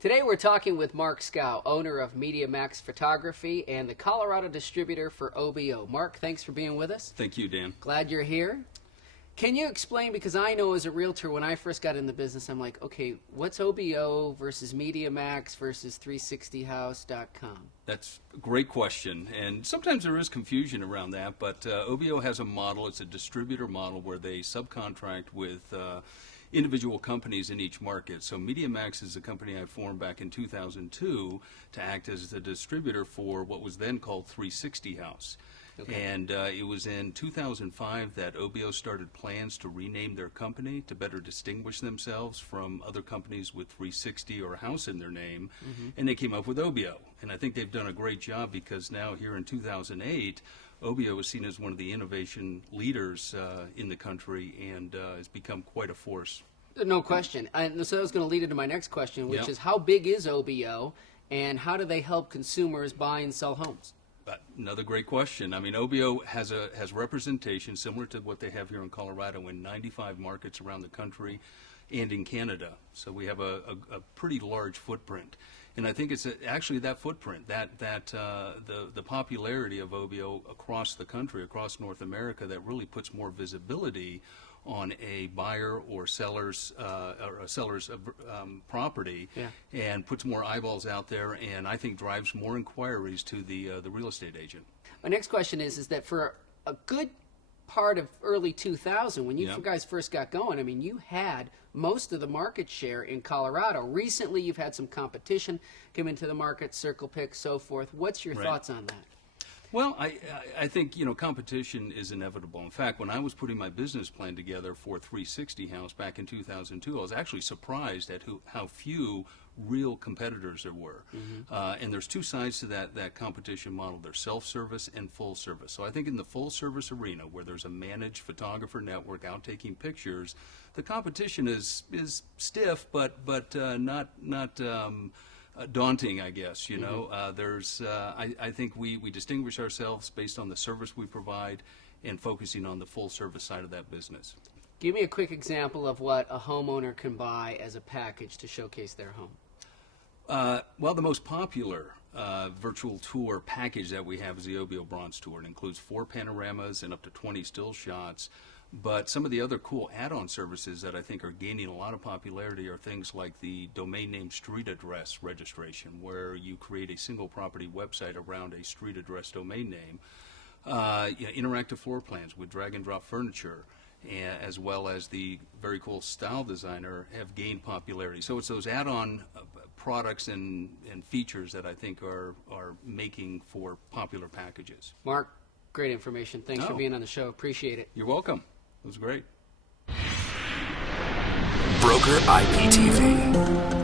Today we're talking with Mark Schow, owner of Media Max Photography and the Colorado distributor for Obeo. Mark, thanks for being with us. Thank you, Dan. Glad you're here. Can you explain, because I know as a realtor when I first got in the business, I'm like, okay, what's Obeo versus Media Max versus 360house.com? That's a great question, and sometimes there is confusion around that, but Obeo has a model. It's a distributor model where they subcontract with individual companies in each market. So Media Max is a company I formed back in 2002 to act as the distributor for what was then called 360 House. Okay. And it was in 2005 that Obeo started plans to rename their company to better distinguish themselves from other companies with 360 or House in their name, and they came up with Obeo. And I think they've done a great job because now here in 2008, Obeo is seen as one of the innovation leaders in the country and has become quite a force. No question. And so that was going to lead into my next question, which is how big is Obeo and how do they help consumers buy and sell homes? Another great question. I mean, Obeo has representation similar to what they have here in Colorado in 95 markets around the country and in Canada. So we have a pretty large footprint. And I think it's actually that footprint, the popularity of Obeo across the country, across North America, that really puts more visibility on a buyer or seller's property, and puts more eyeballs out there, and I think drives more inquiries to the real estate agent. My next question is that for a good part of early 2000, when you guys first got going, I mean, you had most of the market share in Colorado. Recently, you've had some competition come into the market, Circle Pick, so forth. What's your thoughts on that? Well, I think, competition is inevitable. In fact, when I was putting my business plan together for 360 House back in 2002, I was actually surprised at how few real competitors there were. And there's two sides to that competition model. There's self-service and full service. So I think in the full service arena, where there's a managed photographer network out taking pictures, the competition is stiff, but not daunting, I guess. I think we distinguish ourselves based on the service we provide and focusing on the full service side of that business. Give me a quick example of what a homeowner can buy as a package to showcase their home. Well, the most popular virtual tour package that we have is the Obeo Bronze Tour. It includes 4 panoramas and up to 20 still shots. But some of the other cool add-on services that I think are gaining a lot of popularity are things like the domain name street address registration, where you create a single property website around a street address domain name, interactive floor plans with drag and drop furniture, as well as the very cool Style Designer have gained popularity. So it's those add-on products and features that I think are making for popular packages. Mark, great information. Thanks for being on the show. Appreciate it. You're welcome. It was great. Broker IPTV.